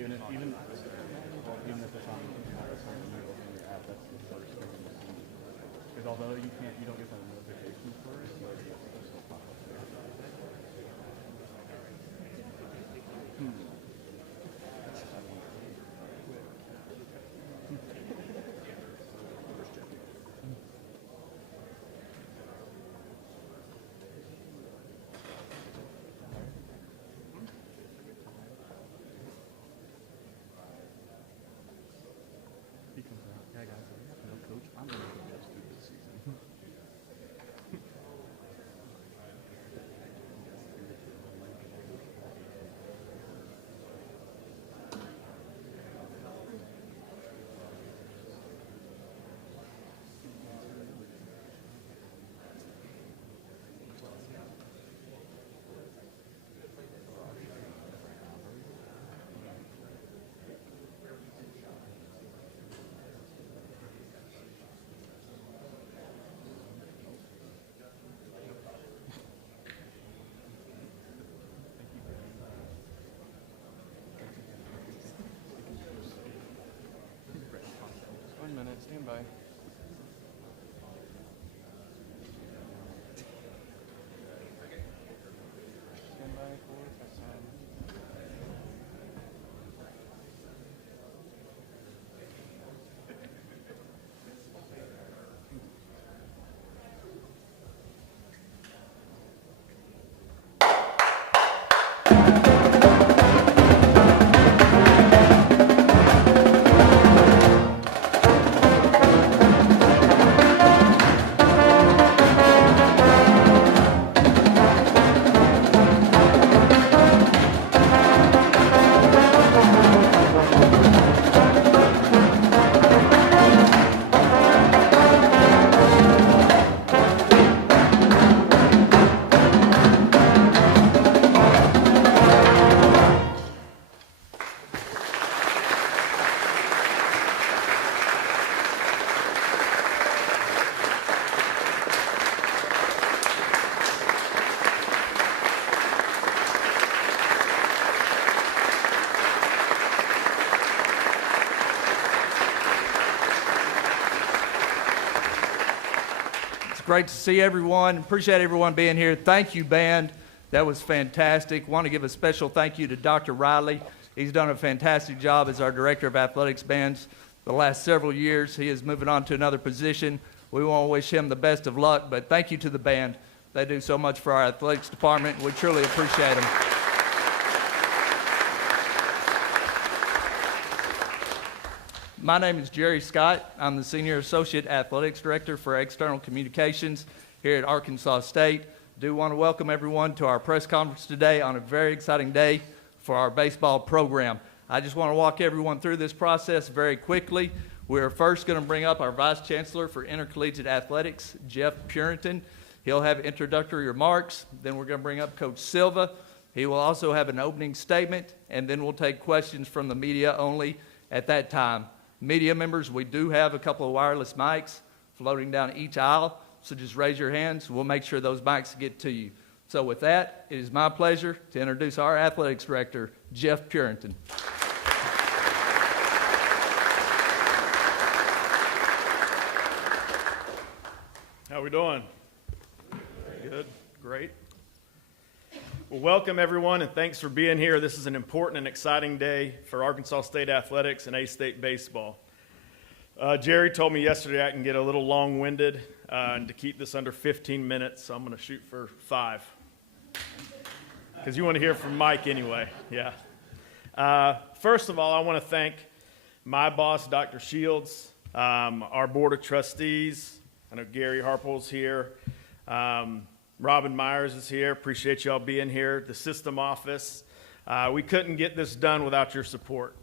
Even if it's on the app, that's the first thing you see. Because although you don't get the notifications for it, but it'll still pop up there. He comes out, yeah, guys, no coach, I'm going to go Jeff's through this season. One minute, stand by. Stand by for touchdown. Great to see everyone. Appreciate everyone being here. Thank you, band. That was fantastic. Want to give a special thank you to Dr. Riley. He's done a fantastic job as our Director of Athletics Bands the last several years. He is moving on to another position. We want to wish him the best of luck, but thank you to the band. They do so much for our athletics department. We truly appreciate them. My name is Jerry Scott. I'm the Senior Associate Athletics Director for External Communications here at Arkansas State. Do want to welcome everyone to our press conference today on a very exciting day for our baseball program. I just want to walk everyone through this process very quickly. We're first going to bring up our Vice Chancellor for Intercollegiate Athletics, Jeff Purinton. He'll have introductory remarks. Then we're going to bring up Coach Silva. He will also have an opening statement, and then we'll take questions from the media only at that time. Media members, we do have a couple of wireless mics floating down each aisle, so just raise your hands. We'll make sure those mics get to you. So with that, it is my pleasure to introduce our Athletics Director, Jeff Purinton. How we doing? Good, great. Well, welcome everyone, and thanks for being here. This is an important and exciting day for Arkansas State athletics and A-State baseball. Jerry told me yesterday I can get a little long-winded, and to keep this under 15 minutes, so I'm going to shoot for 5. Because you want to hear from Mike anyway, yeah. First of all, I want to thank my boss, Dr. Shields, our board of trustees. I know Gary Harple's here. Robin Myers is here. Appreciate y'all being here. The system office. We couldn't get this done without your support.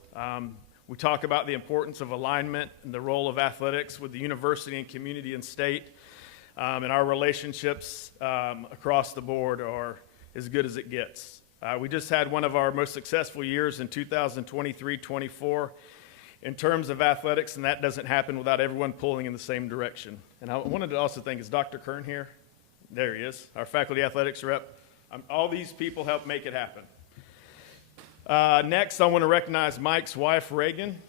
We talk about the importance of alignment and the role of athletics with the university and community and state. And our relationships across the board are as good as it gets. We just had one of our most successful years in 2023-24 in terms of athletics, and that doesn't happen without everyone pulling in the same direction. And I wanted to also thank, is Dr. Kern here? There he is, our faculty athletics rep. All these people help make it happen. Next, I want to recognize Mike's wife, Reagan,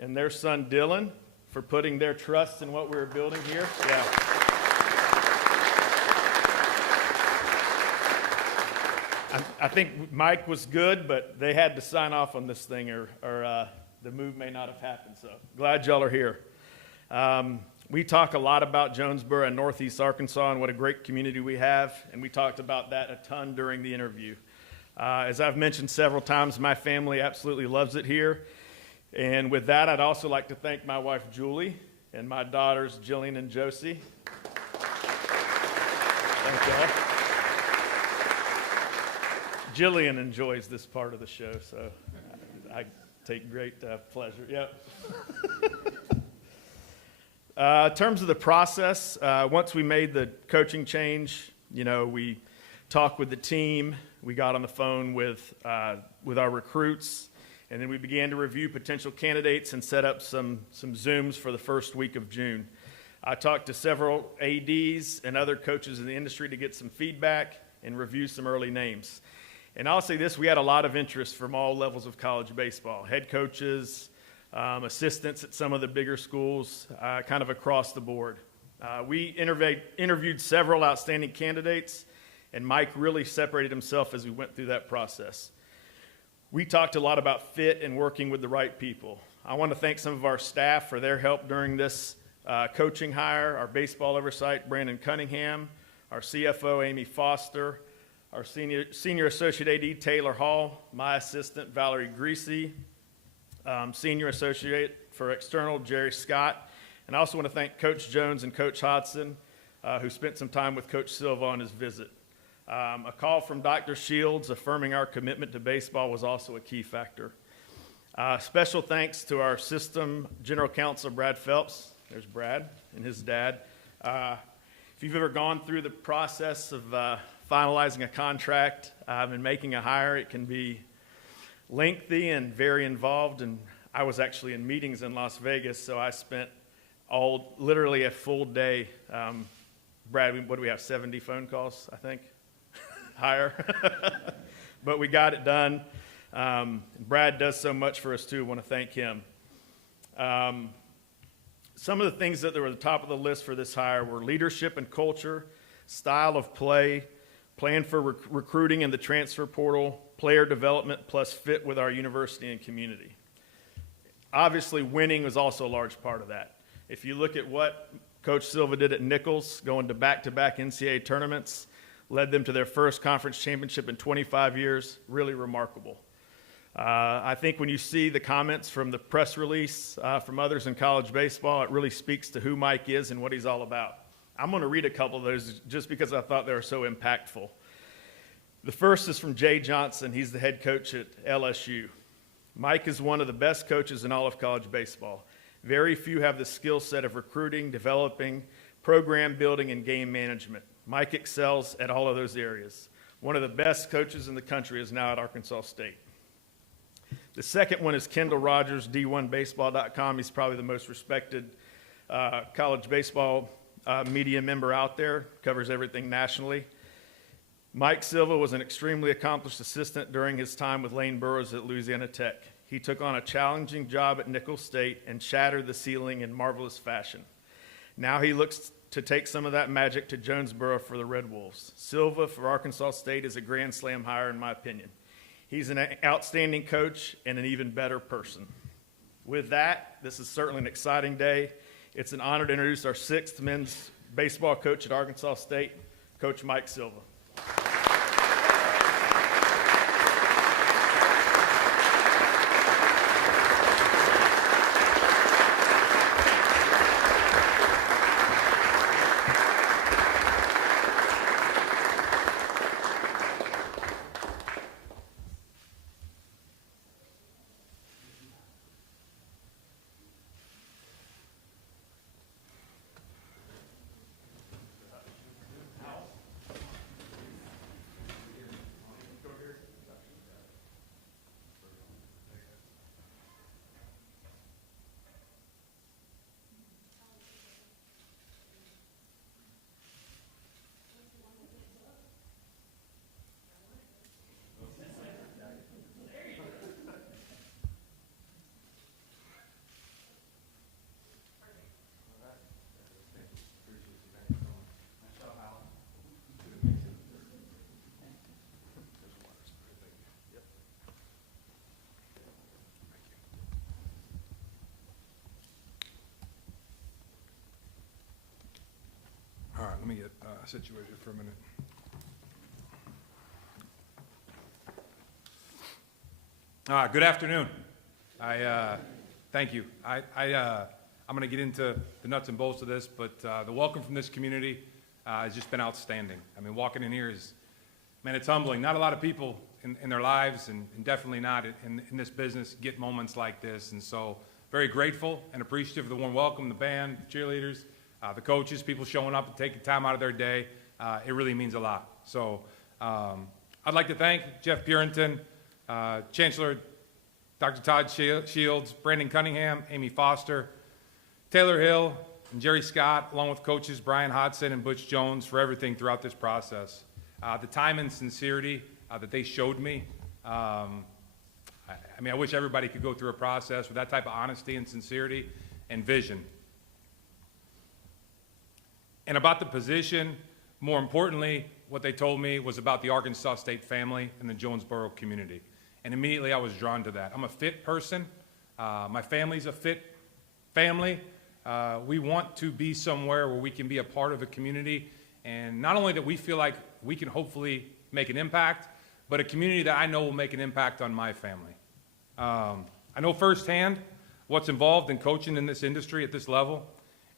and their son, Dylan, for putting their trust in what we're building here. Yeah. I think Mike was good, but they had to sign off on this thing or the move may not have happened. So glad y'all are here. We talk a lot about Jonesboro and Northeast Arkansas and what a great community we have, and we talked about that a ton during the interview. As I've mentioned several times, my family absolutely loves it here. And with that, I'd also like to thank my wife, Julie, and my daughters, Jillian and Josie. Thank y'all. Jillian enjoys this part of the show, so I take great pleasure. Yep. In terms of the process, once we made the coaching change, we talked with the team, we got on the phone with our recruits, and then we began to review potential candidates and set up some Zooms for the first week of June. I talked to several ADs and other coaches in the industry to get some feedback and review some early names. And I'll say this, we had a lot of interest from all levels of college baseball, head coaches, assistants at some of the bigger schools, kind of across the board. We interviewed several outstanding candidates, and Mike really separated himself as we went through that process. We talked a lot about fit and working with the right people. I want to thank some of our staff for their help during this coaching hire, our baseball oversight, Brandon Cunningham, our CFO, Amy Foster, our senior associate AD, Taylor Hall, my assistant, Valerie Greasy, senior associate for external, Jerry Scott. And I also want to thank Coach Jones and Coach Hodson, who spent some time with Coach Silva on his visit. A call from Dr. Shields affirming our commitment to baseball was also a key factor. Special thanks to our system general counsel, Brad Phelps. There's Brad and his dad. If you've ever gone through the process of finalizing a contract and making a hire, it can be lengthy and very involved. And I was actually in meetings in Las Vegas, so I spent literally a full day. Brad, what do we have, 70 phone calls, I think? Higher. But we got it done. Brad does so much for us, too. I want to thank him. Some of the things that were at the top of the list for this hire were leadership and culture, style of play, plan for recruiting in the transfer portal, player development, plus fit with our university and community. Obviously, winning was also a large part of that. If you look at what Coach Silva did at Nichols, going to back-to-back NCAA tournaments, led them to their first conference championship in 25 years, really remarkable. I think when you see the comments from the press release from others in college baseball, it really speaks to who Mike is and what he's all about. I'm going to read a couple of those just because I thought they were so impactful. The first is from Jay Johnson. He's the head coach at LSU. Mike is one of the best coaches in all of college baseball. Very few have the skill set of recruiting, developing, program building, and game management. Mike excels at all of those areas. One of the best coaches in the country is now at Arkansas State. The second one is Kendall Rogers, D1Baseball.com. He's probably the most respected college baseball media member out there, covers everything nationally. Mike Silva was an extremely accomplished assistant during his time with Lane Burroughs at Louisiana Tech. He took on a challenging job at Nicholls State and shattered the ceiling in marvelous fashion. Now he looks to take some of that magic to Jonesboro for the Red Wolves. Silva for Arkansas State is a grand slam hire in my opinion. He's an outstanding coach and an even better person. With that, this is certainly an exciting day. It's an honor to introduce our sixth men's baseball coach at Arkansas State, Coach Mike Silva. situated for a minute. Good afternoon. Thank you. I'm going to get into the nuts and bolts of this, but the welcome from this community has just been outstanding. I mean, walking in here is, man, it's humbling. Not a lot of people in their lives, and definitely not in this business, get moments like this. And so, very grateful and appreciative of the warm welcome, the band, the cheerleaders, the coaches, people showing up and taking time out of their day. It really means a lot. So, I'd like to thank Jeff Purinton, Chancellor Dr. Todd Shields, Brandon Cunningham, Amy Foster, Taylor Hill, and Jerry Scott, along with coaches Brian Hodson and Butch Jones for everything throughout this process. The time and sincerity that they showed me, I wish everybody could go through a process with that type of honesty and sincerity and vision. And about the position, more importantly, what they told me was about the Arkansas State family and the Jonesboro community. And immediately I was drawn to that. I'm a fit person. My family's a fit family. We want to be somewhere where we can be a part of a community, and not only that we feel like we can hopefully make an impact, but a community that I know will make an impact on my family. I know firsthand what's involved in coaching in this industry at this level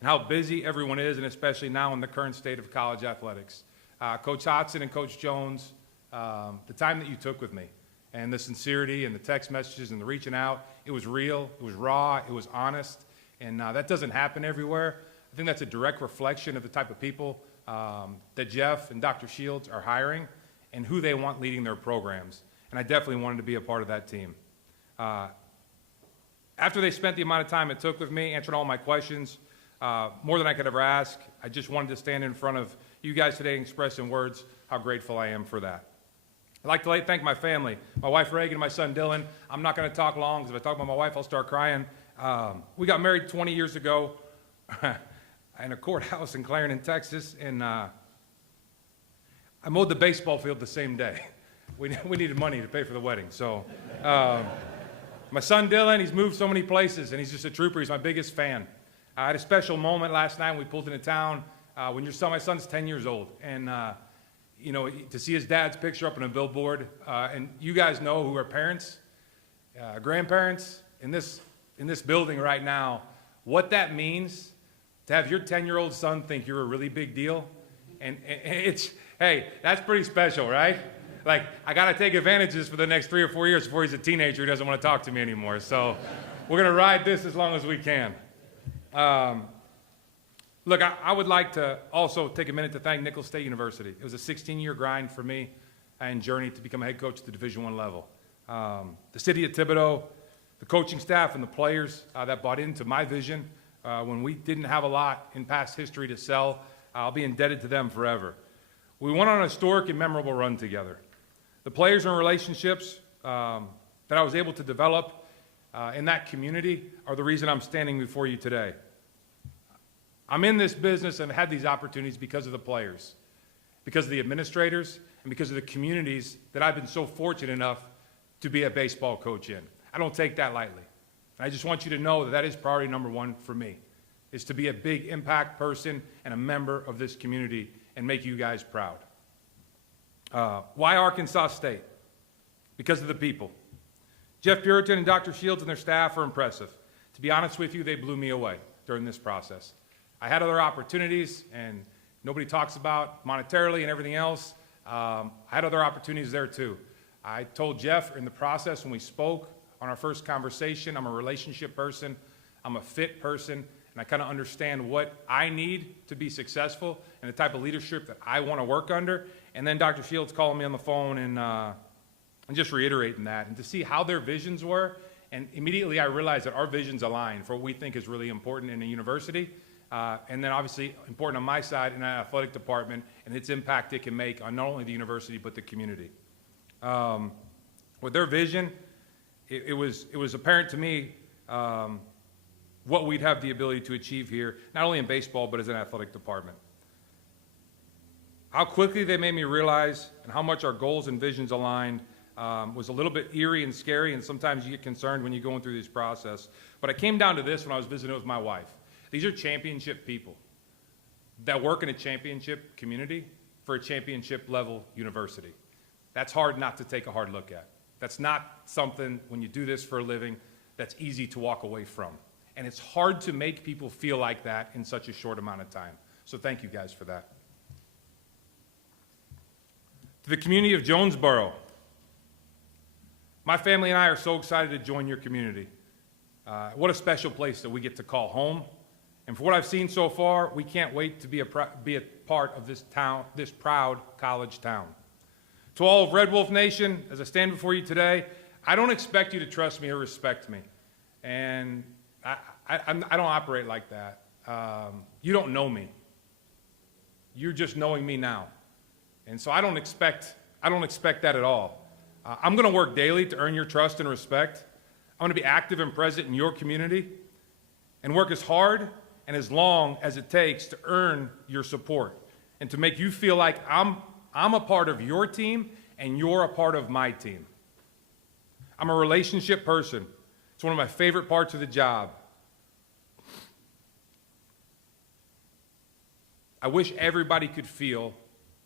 and how busy everyone is, and especially now in the current state of college athletics. Coach Hodson and Coach Jones, the time that you took with me and the sincerity and the text messages and the reaching out, it was real, it was raw, it was honest, and that doesn't happen everywhere. I think that's a direct reflection of the type of people that Jeff and Dr. Shields are hiring and who they want leading their programs. And I definitely wanted to be a part of that team. After they spent the amount of time it took with me, answering all my questions, more than I could ever ask, I just wanted to stand in front of you guys today and express in words how grateful I am for that. I'd like to thank my family, my wife Reagan and my son Dylan. I'm not going to talk long, because if I talk about my wife, I'll start crying. We got married 20 years ago in a courthouse in Clarendon, Texas, and I mowed the baseball field the same day. We needed money to pay for the wedding. So my son Dylan, he's moved so many places, and he's just a trooper. He's my biggest fan. I had a special moment last night when we pulled into town when my son's 10 years old, and to see his dad's picture up on a billboard, and you guys know who are parents, grandparents in this building right now, what that means to have your 10-year-old son think you're a really big deal, and it's, hey, that's pretty special, right? Like, I got to take advantages for the next 3 or 4 years before he's a teenager who doesn't want to talk to me anymore. So we're going to ride this as long as we can. Look, I would like to also take a minute to thank Nicholls State University. It was a 16-year grind for me and journey to become a head coach at the Division I level. The city of Thibodaux, the coaching staff and the players that bought into my vision when we didn't have a lot in past history to sell, I'll be indebted to them forever. We went on a historic and memorable run together. The players and relationships that I was able to develop in that community are the reason I'm standing before you today. I'm in this business and had these opportunities because of the players, because of the administrators, and because of the communities that I've been so fortunate enough to be a baseball coach in. I don't take that lightly. And I just want you to know that that is priority number one for me, is to be a big impact person and a member of this community and make you guys proud. Why Arkansas State? Because of the people. Jeff Purinton and Dr. Shields and their staff are impressive. To be honest with you, they blew me away during this process. I had other opportunities, and nobody talks about monetarily and everything else. I had other opportunities there too. I told Jeff in the process when we spoke on our first conversation, I'm a relationship person, I'm a fit person, and I kind of understand what I need to be successful and the type of leadership that I want to work under. And then Dr. Shields calling me on the phone and just reiterating that, and to see how their visions were. And immediately I realized that our visions align for what we think is really important in a university. And then obviously important on my side in an athletic department and its impact it can make on not only the university but the community. With their vision, it was apparent to me what we'd have the ability to achieve here, not only in baseball but as an athletic department. How quickly they made me realize and how much our goals and visions aligned was a little bit eerie and scary, and sometimes you get concerned when you're going through this process. But I came down to this when I was visiting with my wife. These are championship people. that work in a championship community for a championship level university. That's hard not to take a hard look at. That's not something, when you do this for a living, that's easy to walk away from. And it's hard to make people feel like that in such a short amount of time. So thank you guys for that. To the community of Jonesboro, my family and I are so excited to join your community. What a special place that we get to call home. And for what I've seen so far, we can't wait to be a part of this town, this proud college town. To all of Red Wolf Nation, as I stand before you today, I don't expect you to trust me or respect me. And I don't operate like that. You don't know me. You're just knowing me now. And so I don't expect that at all. I'm going to work daily to earn your trust and respect. I'm going to be active and present in your community and work as hard and as long as it takes to earn your support and to make you feel like I'm a part of your team and you're a part of my team. I'm a relationship person. It's one of my favorite parts of the job. I wish everybody could feel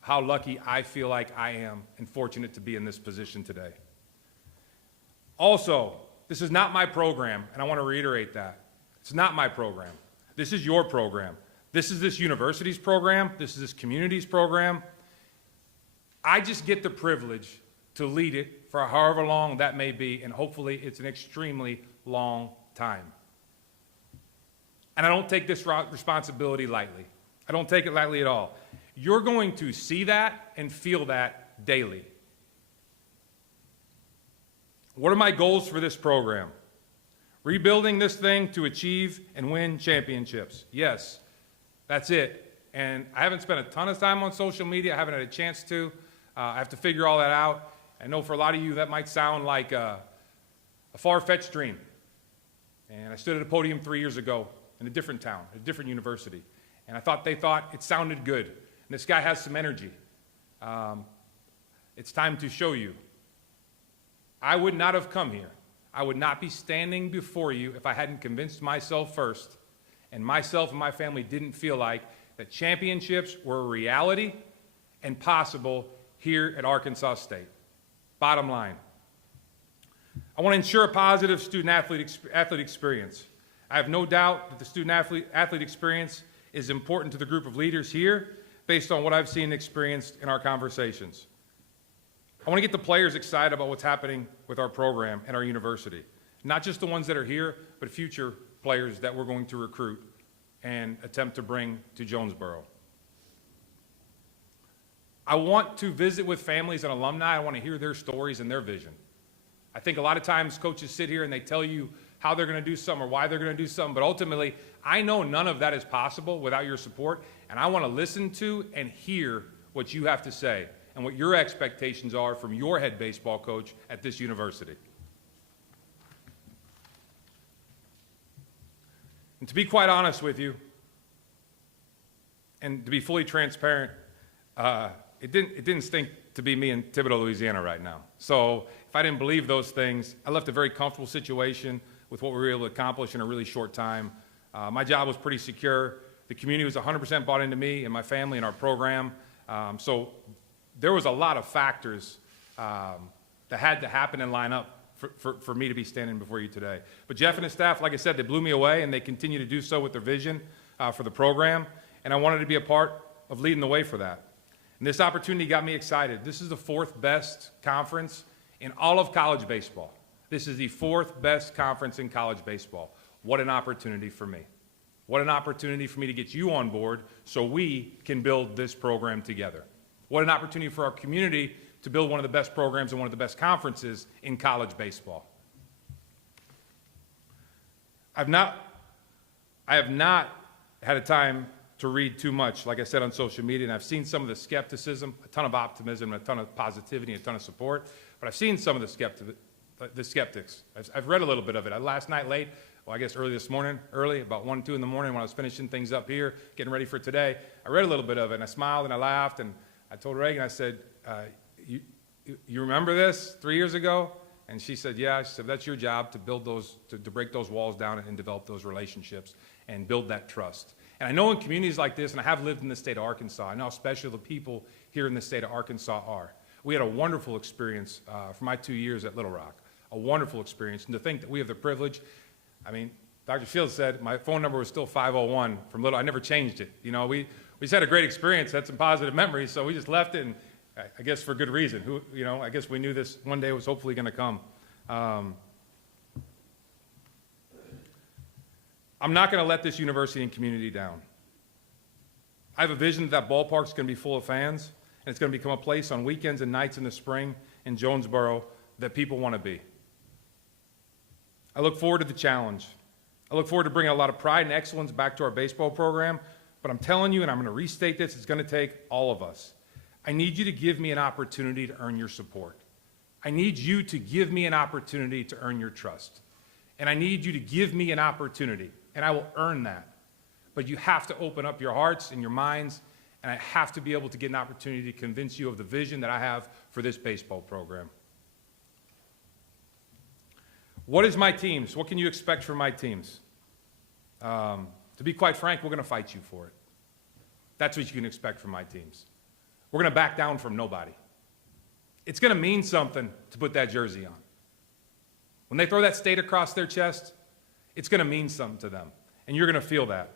how lucky I feel like I am and fortunate to be in this position today. Also, this is not my program, and I want to reiterate that. It's not my program. This is your program. This is this university's program. This is this community's program. I just get the privilege to lead it for however long that may be, and hopefully it's an extremely long time. And I don't take this responsibility lightly. I don't take it lightly at all. You're going to see that and feel that daily. What are my goals for this program? Rebuilding this thing to achieve and win championships. Yes, that's it. And I haven't spent a ton of time on social media. I haven't had a chance to. I have to figure all that out. I know for a lot of you that might sound like a far-fetched dream. And I stood at a podium 3 years ago in a different town, a different university. And they thought it sounded good. And this guy has some energy. It's time to show you. I would not have come here. I would not be standing before you if I hadn't convinced myself first, and myself and my family didn't feel like that championships were a reality and possible here at Arkansas State. Bottom line. I want to ensure a positive student-athlete experience. I have no doubt that the student-athlete experience is important to the group of leaders here based on what I've seen and experienced in our conversations. I want to get the players excited about what's happening with our program and our university. Not just the ones that are here, but future players that we're going to recruit and attempt to bring to Jonesboro. I want to visit with families and alumni. I want to hear their stories and their vision. I think a lot of times coaches sit here and they tell you how they're going to do something or why they're going to do something, but ultimately, I know none of that is possible without your support, and I want to listen to and hear what you have to say and what your expectations are from your head baseball coach at this university. And to be quite honest with you, and to be fully transparent, it didn't stink to be me in Thibodaux, Louisiana right now. So if I didn't believe those things, I left a very comfortable situation with what we were able to accomplish in a really short time. My job was pretty secure. The community was 100% bought into me and my family and our program. So there was a lot of factors that had to happen and line up for me to be standing before you today. But Jeff and his staff, like I said, they blew me away, and they continue to do so with their vision for the program. And I wanted to be a part of leading the way for that. And this opportunity got me excited. This is the 4th best conference in all of college baseball. This is the 4th best conference in college baseball. What an opportunity for me. What an opportunity for me to get you on board so we can build this program together. What an opportunity for our community to build one of the best programs and one of the best conferences in college baseball. I have not had a time to read too much, like I said, on social media, and I've seen some of the skepticism, a ton of optimism, a ton of positivity, and a ton of support, but I've seen some of the skeptics. I've read a little bit of it. Last night late, well, I guess early this morning, about 1, 2 in the morning when I was finishing things up here, getting ready for today, I read a little bit of it, and I smiled and I laughed, and I told Reagan, I said, you remember this 3 years ago? And she said, yeah. She said, that's your job to build those, to break those walls down and develop those relationships and build that trust. And I know in communities like this, and I have lived in the state of Arkansas, I know how special the people here in the state of Arkansas are. We had a wonderful experience for my 2 years at Little Rock, a wonderful experience. And to think that we have the privilege, I mean, Dr. Fields said my phone number was still 501 from Little. I never changed it. You know, we just had a great experience, had some positive memories, so we just left it, and I guess for good reason. I guess we knew this one day was hopefully going to come. I'm not going to let this university and community down. I have a vision that ballpark's going to be full of fans, and it's going to become a place on weekends and nights in the spring in Jonesboro that people want to be. I look forward to the challenge. I look forward to bringing a lot of pride and excellence back to our baseball program, but I'm telling you, and I'm going to restate this, it's going to take all of us. I need you to give me an opportunity to earn your support. I need you to give me an opportunity to earn your trust. And I need you to give me an opportunity, and I will earn that. But you have to open up your hearts and your minds, and I have to be able to get an opportunity to convince you of the vision that I have for this baseball program. What is my teams? What can you expect from my teams? To be quite frank, we're going to fight you for it. That's what you can expect from my teams. We're going to back down from nobody. It's going to mean something to put that jersey on. When they throw that state across their chest, it's going to mean something to them, and you're going to feel that.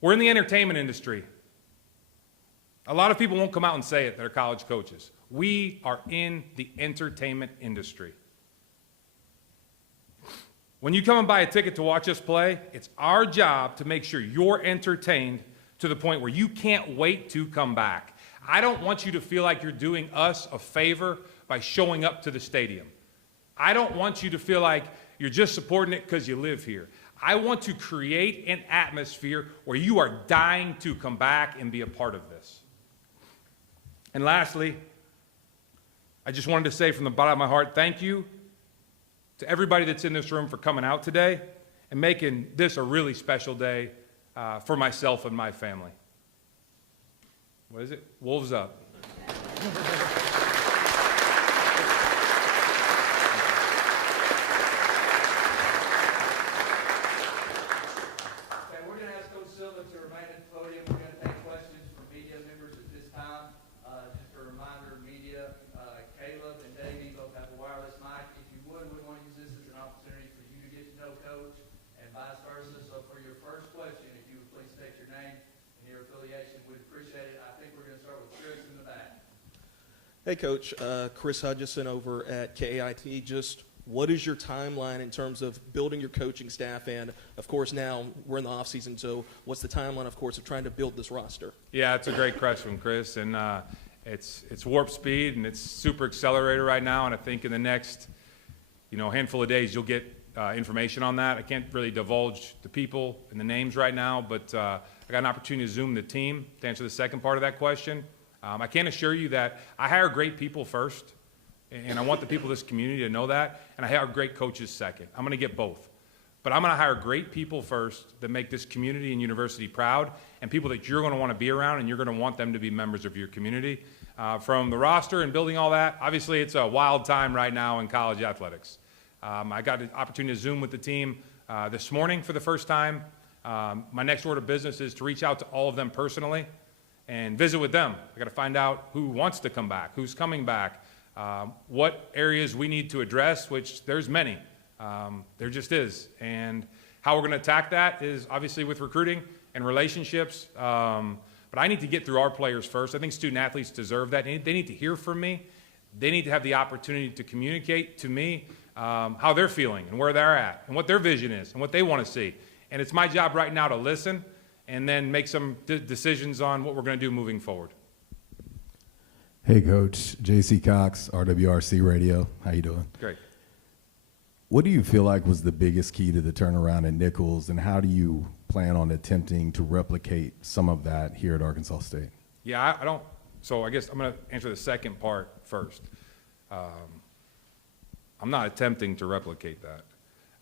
We're in the entertainment industry. A lot of people won't come out and say it that are college coaches. We are in the entertainment industry. When you come and buy a ticket to watch us play, it's our job to make sure you're entertained to the point where you can't wait to come back. I don't want you to feel like you're doing us a favor by showing up to the stadium. I don't want you to feel like you're just supporting it because you live here. I want to create an atmosphere where you are dying to come back and be a part of this. And lastly, I just wanted to say from the bottom of my heart, thank you to everybody that's in this room for coming out today and making this a really special day for myself and my family. What is it? Wolves up. Okay, we're going to ask Coach Silva to remain at the podium. We're going to take questions from media members at this time. Just a reminder, media, Caleb and Davey both have a wireless mic. If you would, we want to use this as an opportunity for you to get to know Coach and vice versa. So for your first question, if you would please state your name and your affiliation, we'd appreciate it. I think we're going to start with Chris in the back. Hey, Coach. Chris Hudgison over at KAIT. Just what is your timeline in terms of building your coaching staff? And, of course, now we're in the offseason, so what's the timeline, of course, of trying to build this roster? Yeah, it's a great question, Chris. And it's warp speed, and it's super accelerator right now. And I think in the next, handful of days, you'll get information on that. I can't really divulge the people and the names right now, but I got an opportunity to Zoom the team to answer the second part of that question. I can assure you that I hire great people first, and I want the people of this community to know that, and I hire great coaches second. I'm going to get both. But I'm going to hire great people first that make this community and university proud, and people that you're going to want to be around, and you're going to want them to be members of your community. From the roster and building all that, obviously it's a wild time right now in college athletics. I got an opportunity to Zoom with the team this morning for the first time. My next order of business is to reach out to all of them personally and visit with them. I got to find out who wants to come back, who's coming back, what areas we need to address, which there's many. There just is. And how we're going to attack that is obviously with recruiting and relationships. But I need to get through our players first. I think student athletes deserve that. They need to hear from me. They need to have the opportunity to communicate to me how they're feeling and where they're at and what their vision is and what they want to see. And it's my job right now to listen and then make some decisions on what we're going to do moving forward. Hey, Coach. JC Cox, RWRC Radio. How you doing? Great. What do you feel like was the biggest key to the turnaround at Nichols, and how do you plan on attempting to replicate some of that here at Arkansas State? Yeah, I don't. So I guess I'm going to answer the second part first. I'm not attempting to replicate that.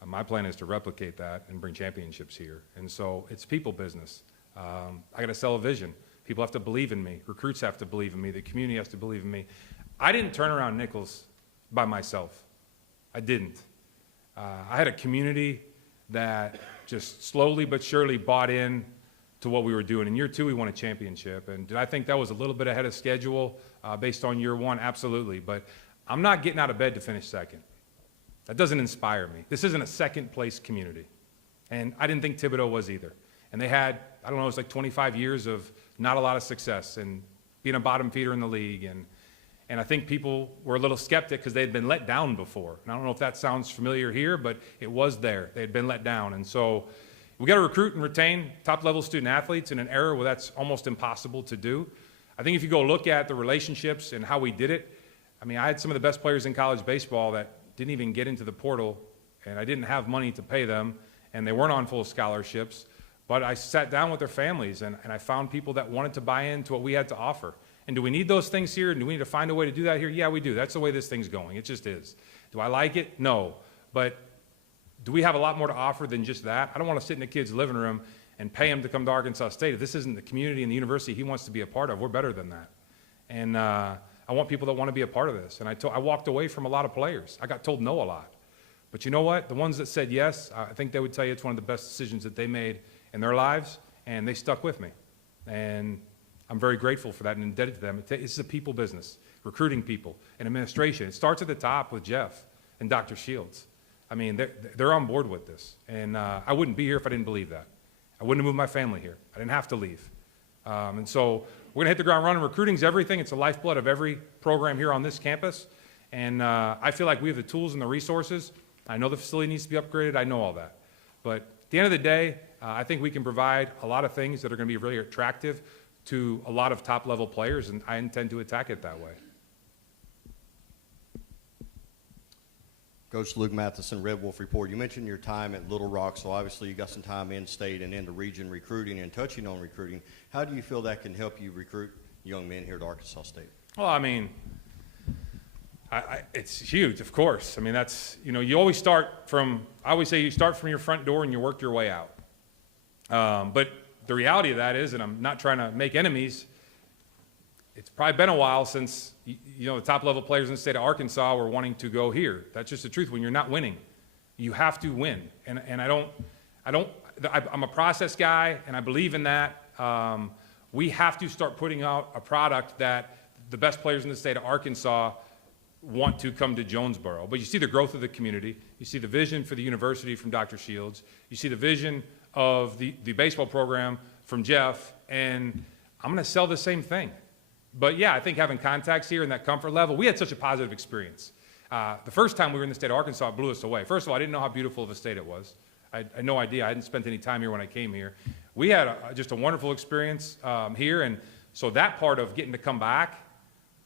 My plan is to replicate that and bring championships here. And so it's people business. I got to sell a vision. People have to believe in me. Recruits have to believe in me. The community has to believe in me. I didn't turn around Nichols by myself. I didn't. I had a community that just slowly but surely bought in to what we were doing. In year 2, we won a championship. And did I think that was a little bit ahead of schedule based on year 1? Absolutely. But I'm not getting out of bed to finish second. That doesn't inspire me. This isn't a second-place community. And I didn't think Thibodaux was either. And they had, I don't know, it was like 25 years of not a lot of success and being a bottom feeder in the league. And I think people were a little skeptic because they had been let down before. And I don't know if that sounds familiar here, but it was there. They had been let down. And so we got to recruit and retain top-level student athletes in an era where that's almost impossible to do. I think if you go look at the relationships and how we did it, I mean, I had some of the best players in college baseball that didn't even get into the portal, and I didn't have money to pay them, and they weren't on full scholarships. But I sat down with their families, and I found people that wanted to buy into what we had to offer. And do we need those things here? And do we need to find a way to do that here? Yeah, we do. That's the way this thing's going. It just is. Do I like it? No. But do we have a lot more to offer than just that? I don't want to sit in a kid's living room and pay him to come to Arkansas State. If this isn't the community and the university he wants to be a part of, we're better than that. And I want people that want to be a part of this. And I walked away from a lot of players. I got told no a lot. But you know what? The ones that said yes, I think they would tell you it's one of the best decisions that they made in their lives, and they stuck with me. And I'm very grateful for that and indebted to them. It's a people business, recruiting people and administration. It starts at the top with Jeff and Dr. Shields. I mean, they're on board with this. And I wouldn't be here if I didn't believe that. I wouldn't have moved my family here. I didn't have to leave. And so we're going to hit the ground running. Recruiting's everything. It's the lifeblood of every program here on this campus. And I feel like we have the tools and the resources. I know the facility needs to be upgraded. I know all that. But at the end of the day, I think we can provide a lot of things that are going to be really attractive to a lot of top-level players, and I intend to attack it that way. Coach Luke Matheson, Red Wolf Report. You mentioned your time at Little Rock, so obviously you got some time in state and in the region recruiting and touching on recruiting. How do you feel that can help you recruit young men here at Arkansas State? Well, I mean, it's huge, of course. I mean, that's, you know, you always start from, I always say you start from your front door and you work your way out. But the reality of that is, and I'm not trying to make enemies, it's probably been a while since, you know, the top-level players in the state of Arkansas were wanting to go here. That's just the truth. When you're not winning, you have to win. And I'm a process guy, and I believe in that. We have to start putting out a product that the best players in the state of Arkansas want to come to Jonesboro. But you see the growth of the community. You see the vision for the university from Dr. Shields. You see the vision of the baseball program from Jeff, and I'm going to sell the same thing. But yeah, I think having contacts here and that comfort level, we had such a positive experience. The first time we were in the state of Arkansas, it blew us away. First of all, I didn't know how beautiful of a state it was. I had no idea. I hadn't spent any time here when I came here. We had just a wonderful experience here, and so that part of getting to come back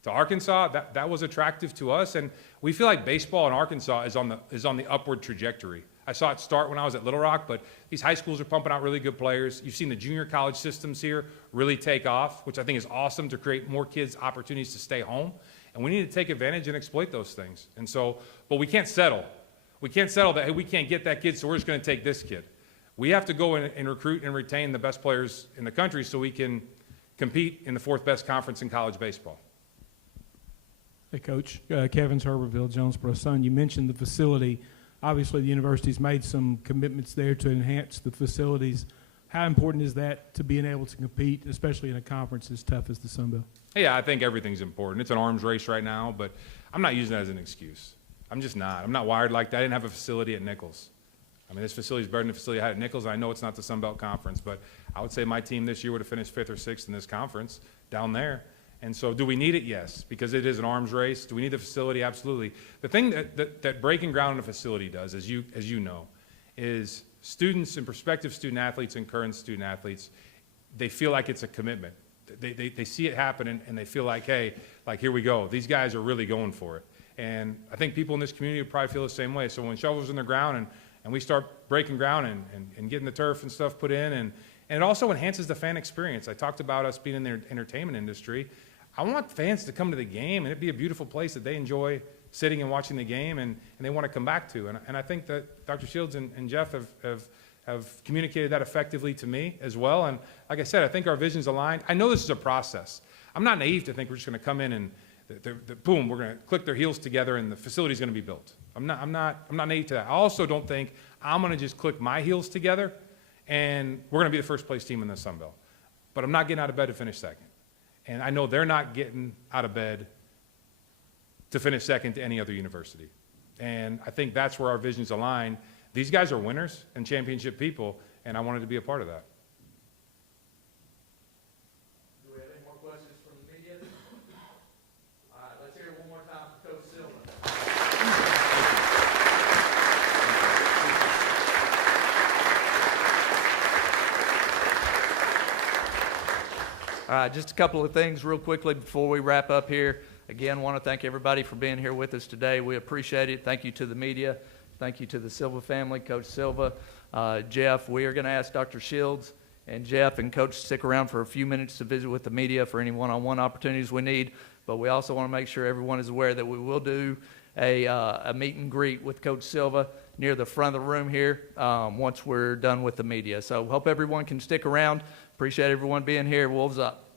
to Arkansas, that was attractive to us, and we feel like baseball in Arkansas is on the upward trajectory. I saw it start when I was at Little Rock, but these high schools are pumping out really good players. You've seen the junior college systems here really take off, which I think is awesome to create more kids opportunities to stay home. And we need to take advantage and exploit those things. And so, but we can't settle. We can't settle that, hey, we can't get that kid, so we're just going to take this kid. We have to go and recruit and retain the best players in the country so we can compete in the fourth best conference in college baseball. Hey, Coach. Kevin's Herbertville, Jonesboro Sun. You mentioned the facility. Obviously, the university's made some commitments there to enhance the facilities. How important is that to being able to compete, especially in a conference as tough as the Sun Belt? Yeah, I think everything's important. It's an arms race right now, but I'm not using that as an excuse. I'm just not. I'm not wired like that. I didn't have a facility at Nichols. I mean, this facility is better than the facility I had at Nichols. I know it's not the Sun Belt Conference, but I would say my team this year would have finished 5th or 6th in this conference down there. And so do we need it? Yes, because it is an arms race. Do we need the facility? Absolutely. The thing that breaking ground in a facility does, as you know, is students and prospective student athletes and current student athletes, they feel like it's a commitment. They see it happen and they feel like, hey, like here we go. These guys are really going for it. And I think people in this community would probably feel the same way. So when shovels in the ground and we start breaking ground and getting the turf and stuff put in, and it also enhances the fan experience. I talked about us being in the entertainment industry. I want fans to come to the game and it be a beautiful place that they enjoy sitting and watching the game and they want to come back to. And I think that Dr. Shields and Jeff have communicated that effectively to me as well. And like I said, I think our vision's aligned. I know this is a process. I'm not naive to think we're just going to come in and boom, we're going to click their heels together and the facility's going to be built. I'm not naive to that. I also don't think I'm going to just click my heels together, and we're going to be the first place team in the Sun Belt. But I'm not getting out of bed to finish second. And I know they're not getting out of bed to finish second to any other university. And I think that's where our visions align. These guys are winners and championship people, and I wanted to be a part of that. Do we have any more questions from the media? All right, let's hear it one more time for Coach Silva. All right, just a couple of things real quickly before we wrap up here. Again, want to thank everybody for being here with us today. We appreciate it. Thank you to the media. Thank you to the Silva family, Coach Silva, Jeff. We are going to ask Dr. Shields and Jeff and Coach to stick around for a few minutes to visit with the media for any one-on-one opportunities we need. But we also want to make sure everyone is aware that we will do a meet and greet with Coach Silva near the front of the room here once we're done with the media. So hope everyone can stick around. Appreciate everyone being here. Wolves up.